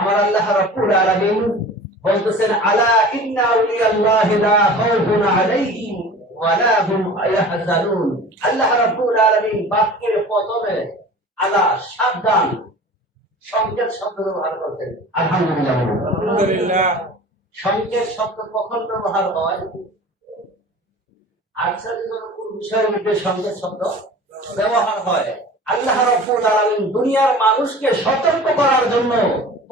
আমার আল্লাহ রাব্বুল আলামিন বলতেছেন, আলা ইন্না আউলিয়াল্লাহি লা খাউফুন আলাইহিম ওয়া লা হুম ইয়াহজানুন। আল্লাহ রাব্বুল আলামিন বাক্যের প্রথমে আলা সাবধান সংকেত শব্দ ব্যবহার করতেন। আলহামদুলিল্লাহ। সংকেত শব্দ কখন ব্যবহার হয়? আশ্চর্যজনক বিষয়ের মধ্যে সংকেত শব্দ ব্যবহার হয়। আল্লাহ রাব্বুল আলামিন দুনিয়ার মানুষকে সতর্ক করার জন্য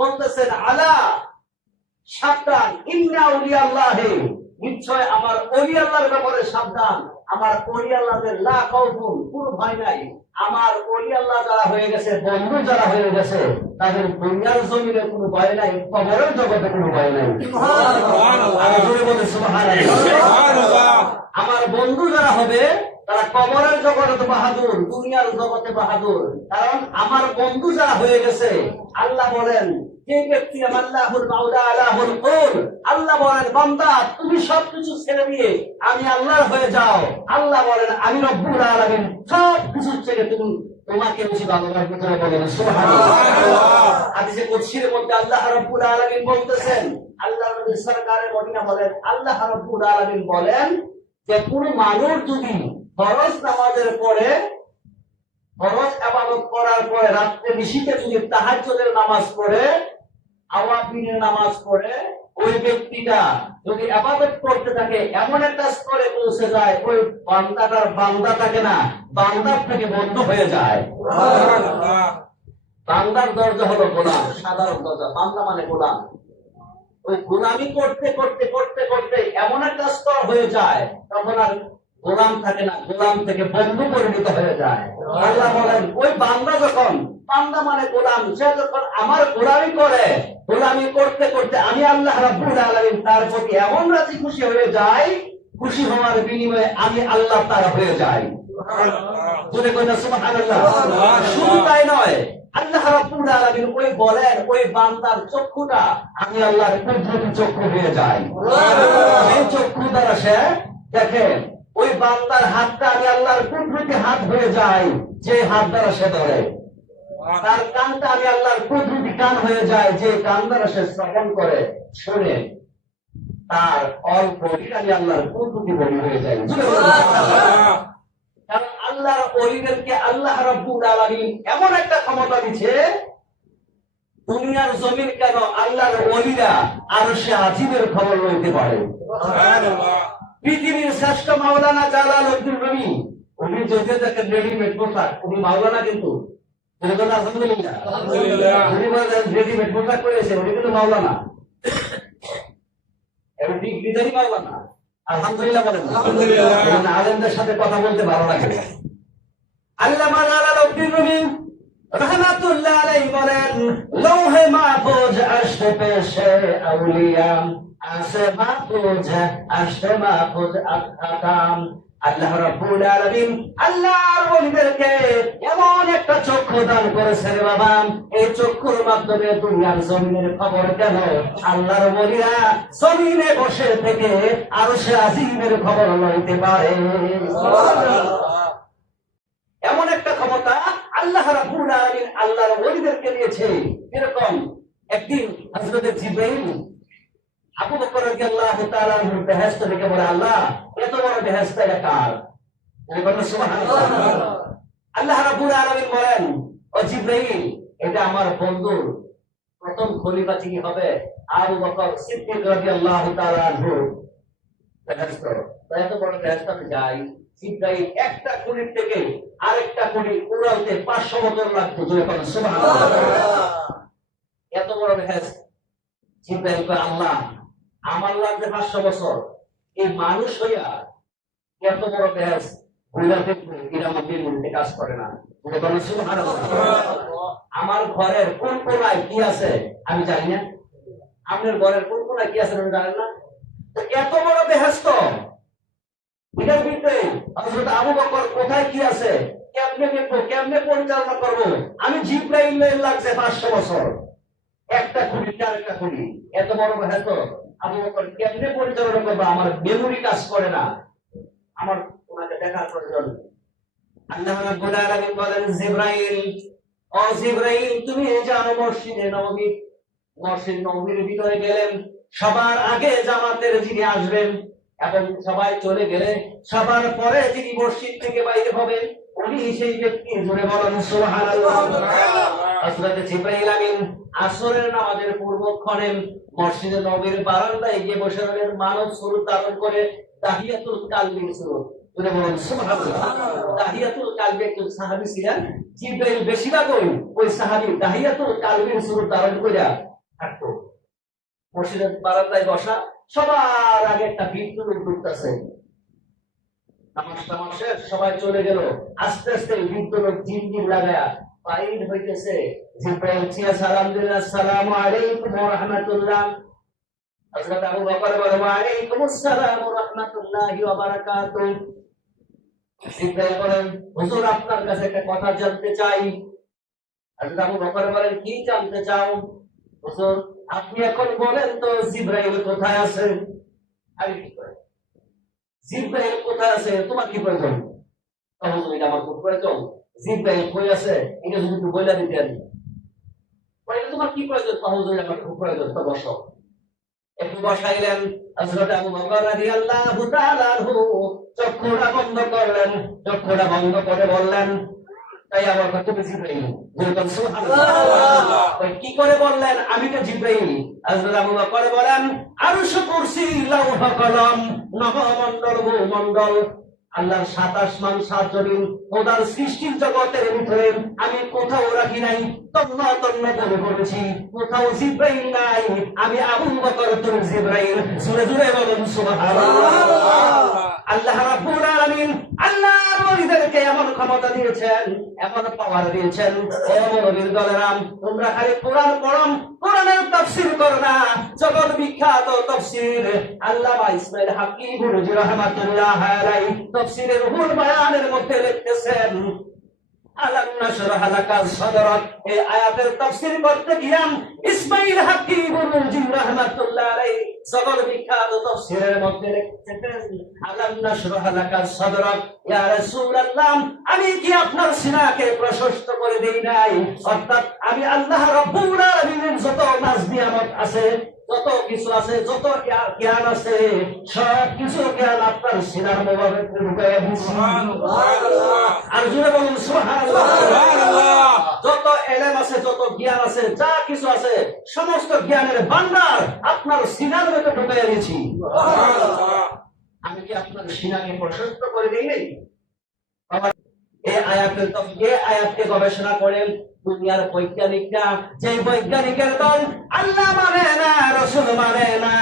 বলতেছেন, আলা সাবধান, ইন্না আউলিয়াল্লাহি, নিশ্চয় আমার ওলি আল্লাহর ব্যাপারে সাবধান। আমার ওলি আল্লাহদের লা খাউফুন, কোনো ভয় নাই। আমার ওলি আল্লাহ যারা হয়ে গেছে, বন্ধু যারা হয়ে গেছে, তাদের দুনিয়ার জমিনে কোনো ভয় নাই, কবরের জগতে কোনো ভয় নাই। সুবহানাল্লাহ। আমার বন্ধু যারা হবে তারা কবরের জগতে বাহাদুর, দুনিয়ার জগতে বাহাদুর। কারণ আমার বন্ধু যারা হয়ে গেছে, আল্লাহ বলেন, যে ব্যক্তি আল্লাহুল মাওলা আলাহুল কুল, আল্লাহ বলেন, বান্দা তুমি সবকিছু ছেড়ে দিয়ে আমি আল্লাহর হয়ে যাও। আল্লাহ বলেন, আমি রব্বুল আলামিন সবকিছু ছেড়ে তোমাকে বেশি ভালোবাসবো। করে বলেন সুবহানাল্লাহ। হাদিসে কুদসির মধ্যে আল্লাহ রব্বুল আলামিন বলতেছেন, আল্লাহর নবী সরকারে মদিনা বলেন, আল্লাহ রব্বুল আলামিন বলেন যে কোন মানুষ যদি ফরজ নামাজের পরে, ফরজ ইবাদত করার পরে রাতে নিশিতে যদি তাহাজ্জুদের নামাজ পড়ে, আওয়াবিনের নামাজ পড়ে, ওই ব্যক্তিটা যদি ইবাদত করতে থাকে এমন একটা স্তরে পৌঁছে যায়, ওই বান্দাটার বান্দা থাকে না, বান্দার থেকে বন্ধ হয়ে যায়। সুবহানাল্লাহ। বান্দার দরজা হলো গোলাম, সাধারণ দরজা। বান্দা মানে গোলাম। ওই গোলামি করতে করতে করতে করতে এমন একটা স্তর হয়ে যায়, তখন আর গোলাম থাকে না, গোলাম থেকে বন্ধু পরিণত হয়ে যায়। আল্লাহ বলেন, ওই বান্দা যখন, বান্দা মানে গোলাম, সে যখন আমার গোলামি করে, গোলামি করতে করতে আমি আল্লাহ রাব্বুল আলামিন তার প্রতি এমন রাজি খুশি হয়ে যাই, খুশি হওয়ার বিনিময়ে আমি আল্লাহ তার হয়ে যাই। বলে কইনা সুবহানাল্লাহ। শুধু তাই নয়, আল্লাহ রাব্বুল আলামিন ওই বলেন, ওই বান্দার চক্ষুটা আমি আল্লাহর কুদরতি চক্ষু হয়ে যাই। এই চক্ষু দ্বারা সে দেখে, ওই বান্দার হাতটা আমি আল্লাহর কুদরতি হাত হয়ে যাই, যে হাত দ্বারা সে ধরে। তার কানটা আমি আল্লাহর কুদরতি কান হয়ে যায়, যে কান দ্বারা সে শ্রবণ করে, শুনে। তার অল বডিটা আমি আল্লাহর কুদরতি বডি হয়ে যায়। কারণ আল্লাহর ওলিদেরকে আল্লাহ রাব্বুল আলামিন এমন একটা ক্ষমতা দিয়েছে, দুনিয়ার জমিন কেন আল্লাহর ওলিরা আরশে আজিমের খবর লইতে পারে। সুবহানাল্লাহ। পৃথিবীর শ্রেষ্ঠ মাওলানা জালালউদ্দিন রুমি, উনি যদি দেখেন রেডিমেড পোশাক, উনি মাওলানা কিন্তু, আলহামদুলিল্লাহ, উনি বলেন রেডিমেড পোশাক পরেছে, উনি কিন্তু মাওলানা, এবং ডিগ্রিধারী মাওলানা। আলহামদুলিল্লাহ বলেন। আলহামদুলিল্লাহ। আলেমদের সাথে কথা বলতে ভালো লাগে। আল্লামা জালালউদ্দিন রুমি রাহমাতুল্লাহ আলাইহি বলেন, লৌহে মাহফুজ আশরে পেশে আউলিয়া, আসে মাহফুজ আশরে মাহফুজ আকাম। আল্লাহ রাব্বুল আলামিন আল্লাহর ওলিদেরকে এমন একটা চক্ষু দান করেছে রে বাবা, এই চক্ষুর মাধ্যমে দুনিয়ার জমিনের খবর কেন আল্লাহর ওলিরা জমিনে বসে থেকে আরশে আজিমের খবর লইতে পারে। সুবহানাল্লাহ। এমন একটা ক্ষমতা আল্লাহ রাব্বুল আলামিন আল্লাহর ওলিদেরকে দিয়েছে। এরকম একদিন হযরত জিবরাইল আবু বকর রাদিয়াল্লাহু তাআলা আনহু বেহেশত থেকে বলে, আল্লাহ এত বড় বেহেশত এটা কার? বলেন সুবহানাল্লাহ। আল্লাহ রাব্বুল আলামিন বলেন, ও জিবরাইল, এটা আমার বন্ধুর প্রথম খলিফা যিনি হবে আবু বকর সিদ্দিক রাদিয়াল্লাহু তাআলা আনহু বেহেশত। তাই এত বড় বেহেশত আমি যাই। জিবরাইল একটা কুড়ি থেকে আরেকটা কুড়ি উড়াইতে 500 বছর লাগতো। যখন সুবহানাল্লাহ, এত বড় বেহেশত। জিবরাইল কয়, আল্লাহ আমার লাগবে 500 বছর, এই মানুষ হইয়া এত বড় বেহেশত বুঝা দেখবে এরা মধ্যে মধ্যে কাজ করে না। বলেন সুবহানাল্লাহ। আমার ঘরের কোন কোনায় কি আছে আমি জানি না, আপনার ঘরের কোন কোনায় কি আছে আপনি জানেন না। তো এত বড় বেহেশত, এটার ভিতরে হযরত আবু বকর কোথায় কি আছে, কেমনে দেখবো, কেমনে পরিচালনা করবো, আমি জিবরাইল লাগছে 500 বছর, একটা খুঁড়ি আরেকটা খুঁড়ি, এত বড় বেহেশত আবু বকর কেমনে পরিচালনা করবো, আমার মেমোরি কাজ করে না, আমার ওনাকে দেখার প্রয়োজন। আল্লাহ রাব্বুল আলামিন বলেন, জিবরাইল, ও জিবরাইল, তুমি যাও মসজিদে নববী, মসজিদ নববীর ভিতরে গেলেন। সবার আগে জামাতের যিনি আসবেন এবং সবাই চলে গেলে সবার পরে যিনি মসজিদ থেকে বাইরে হবেন উনি সেই ব্যক্তি। জোরে বলেন সুবহানাল্লাহ। হযরত জিবরাইল আমিন আসরের নামাজের পূর্বক্ষণে মসজিদে নববীর বারান্দায় গিয়ে বসে রইলেন, মানব স্বরূপ ধারণ করে তাহিয়াতুল কালবির স্বরূপ। জোরে বলেন সুবহানাল্লাহ। তাহিয়াতুল কালবি একজন সাহাবী ছিলেন, জিবরাইল বেশিরভাগ ওই সাহাবী তাহিয়াতুল কালবির স্বরূপ ধারণ করে থাকতো। মসজিদের বারান্দায় বসা, সবার আগে একটা বিদ্যুৎ উঠতেছে। নামাজ টামাজ শেষ, সবাই চলে গেল। আস্তে আস্তে বিদ্যুৎ জিনজিন লাগায়া বাইর হইতেছে। জিবরাইল ছিয়া সালাম দিলেন, আসসালামু আলাইকুম ওয়া রাহমাতুল্লাহ। হযরত আবু বকর বলেন, ওয়া আলাইকুমুস সালাম ওয়া রাহমাতুল্লাহি ওয়া বারাকাতুহু। জিবরাইল বলেন, হুজুর আপনার কাছে একটা কথা জানতে চাই। হযরত আবু বকর বলেন, কি জানতে চাও? হুজুর আপনি এখন বলেন তো জিবরাইল কোথায় আছে? আমি কি করি? জিবরাইল কোথায় আছে তোমার কি প্রয়োজন? হুজুর এটা আমার খুব প্রয়োজন। জিবরাইল কই আছে এটা যদি একটু বইলা দিতেন। বলে তোমার কি প্রয়োজন? হুজুর আমার খুব প্রয়োজন। তো বসো। একটু বসাইলেন। হযরত আবু বকর রাদিয়াল্লাহু তাআলা আনহু চক্ষুটা বন্ধ করলেন। চক্ষুটা বন্ধ করে বললেন, তাই আমার কথা জিবরাইল। বলতেন সুবহানাল্লাহ। কি করে বললেন আমি তো জিবরাইল? হযরত আবু বকর বলেন, আরশ, কুরসি, লৌহ কলম, নবমণ্ডল ভূমণ্ডল, আল্লাহর 7 আসমান 7 জমিন, খোদার সৃষ্টির জগতের ভিতরে আমি কোথাও রাখি নাই, তন্ন তন্ন করে বলেছি, কোথাও জিবরাইল নাই। আমি আবু বকর তুমি জিবরাইল। জোরে জোরে বলুন সুবহানাল্লাহ। আল্লাহ রাব্বুল আলামিন আল্লাহর ওলিদেরকে এমন ক্ষমতা দিয়েছেন, এমন পাওয়ার দিয়েছেন। ও নবীর দলেরাম, তোমরা খালি কোরআন পড়ো, কোরআনের তাফসীর করো না। জগৎ বিখ্যাত তাফসীর আল্লামা ইসমাঈল হাক্কি গুরুজি রাহমাতুল্লাহ আলাইহি তাফসীরের রুহুল বায়ানের মধ্যে লিখতেছেন, আলাম নাশরাহ লাকা সাদরাক। এই আয়াতের তাফসীর করতে গিয়াম ইসমাঈল হাক্কি গুরুজি রাহমাতুল্লাহ আলাইহি সকল বিখ্যাত তাফসীরের মধ্যে লিখতেছেন, আলাম নাশরাহ লাকা সাদরাক। ইয়া রাসূলুল্লাহ, আমি কি আপনার সিনাকে প্রশস্ত করে দেই নাই? অর্থাৎ আমি আল্লাহ রাব্বুল আলামিনের যত নাজ নিয়ামত আছে, যত কিছু আছে, যত জ্ঞান আছে, সব কিছু জ্ঞান আপনার সিনার মোবারকে ঢুকাইয়া দিয়েছি। সুবহানাল্লাহ। আর জোরে বলুন সুবহানাল্লাহ। সুবহানাল্লাহ। যত ইলম আছে, যত জ্ঞান আছে, যা কিছু আছে, সমস্ত জ্ঞানের ভান্ডার আপনার সিনার মধ্যে ঢুকাইয়া দিয়েছি। সুবহানাল্লাহ। আমি কি আপনার সিনাকে প্রশস্ত করে দেই নাই? এই আয়াতকে গবেষণা করেন দুনিয়ার বৈজ্ঞানিকরা। যে বৈজ্ঞানিকের দল আল্লাহ মানে না, রাসূল মানে না,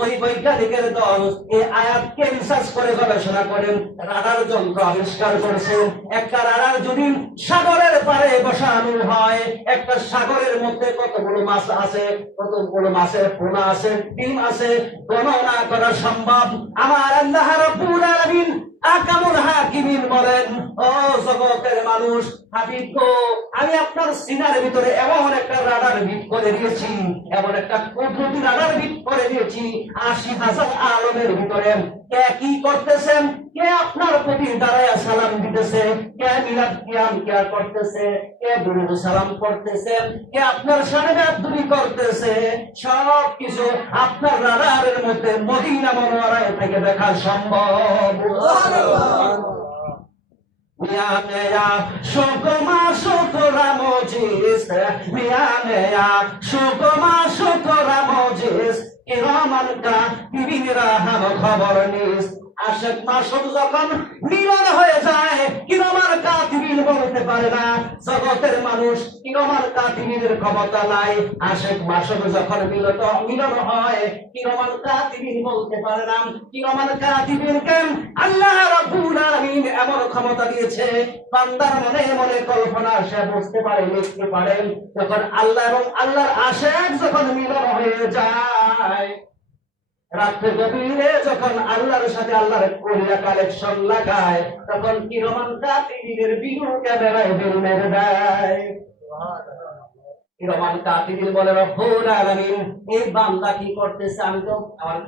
ওই বৈজ্ঞানিকের দল এই আয়াতকে রিসার্চ করে গবেষণা করেন, রাডার যন্ত্র আবিষ্কার করেছেন। একটা রাডার যদি সাগরের পাড়ে বসানো হয়, একটা সাগরের মধ্যে কতগুলো মাছ আছে, কতগুলো মাছের পোনা আছে, ডিম আছে, গণনা করা সম্ভব। আমার আল্লাহ রাব্বুল আলামিন আকামুল হাকিমিন বলেন, ও জগতের মানুষ, হাবিব গো, আমি আপনার সিনার ভিতরে এমন একটা রাডার বিট করে দিয়েছি, এমন একটা পদ্ধতি রাডার বিট করে দিয়েছি ৮০,০০০ আলমের ভিতরে। কে কি করতেছেন, কে আপনার প্রতি দাঁড়ায় সালাম দিতেছে, কে মিলাদ কিয়াম কে করতেছে, কে দুরূদ সালাম করতেছে, কে আপনার শানে বেয়াদবি করতেছে, সব কিছু আপনার রাডারের মধ্যে মদিনা মুনাওয়ারায় থেকে দেখা সম্ভব। Mianea, Shokoma, Shokora Mojis, Mianea, Shokoma, Shokora Mojis, Iramanka, Bibira Hamo Khabarnis, আশেক মাসুদ যখন মিলন হয়ে যায়, কিরমার কাতিবিন বলতে পারে না। জগতের মানুষ কিরমার কাতিবিনের ক্ষমতা নাই। আশেক মাসুদ যখন মিলন হয়, কিরমার কাতিবিন বলতে পারে না। কিরমার কাতিবিনকে আল্লাহ রাব্বুল আলামিন এমন ক্ষমতা দিয়েছে, বান্দার মনে মনে কল্পনা সে বুঝতে পারে, লিখতে পারে। যখন আল্লাহ এবং আল্লাহর আশেক যখন মিলন হয়ে যায়, রাত্রে গভীরে যখন আল্লাহর সাথে আল্লাহর কলিয়া কালেকশন লাগায়, তখন কিরমান কাতিবিনের ভিডিও ক্যামেরায় বের মেরে দেয়। কিরমান কাতিবিন বলে, রব্বুল আলামিন এই বান্দা কি করতেছে, আমি তো আমার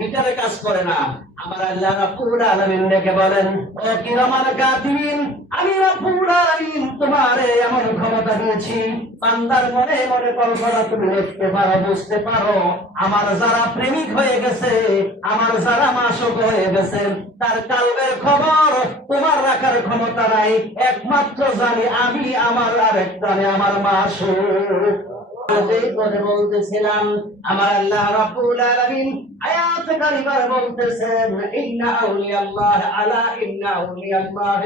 ভিতরে কাজ করে না। আমার আল্লাহ রাব্বুল আলামিন ডেকে বলেন, ও কিরামান কাতিবিন, আমি রাব্বুল আলামিন তোমারে এমন ক্ষমতা দিয়েছি, বান্দার মনে মনে কল্পনা তুমি লিখতে পারো, বুঝতে পারো। আমার যারা প্রেমিক হয়ে গেছে, আমার যারা মাশুক হয়ে গেছে, তার কালবের খবর তোমার রাখার ক্ষমতা নাই। একমাত্র জানি আমি, আমার আরেক জানে আমার মাশুক। বলতেছিলাম আমার আল্লাহ রাব্বুল আলামিন আয়াত কারিমায় বলতেছেন, ইন্না আউলিয়াল্লাহ আলা ইন্না আউলিয়াল্লাহ,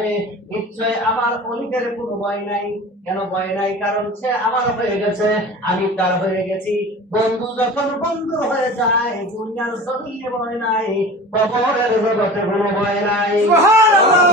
নিশ্চয় আমার ওলিদের কোনো ভয় নাই। কেন ভয় নাই? কারণ সে আমার হয়ে গেছে, আমি তার হয়ে গেছি। বন্ধু যখন বন্ধু হয়ে যায়, দুনিয়ার জমিনে ভয় নাই, কবরের জগতে কোনো ভয় নাই। সুবহানাল্লাহ।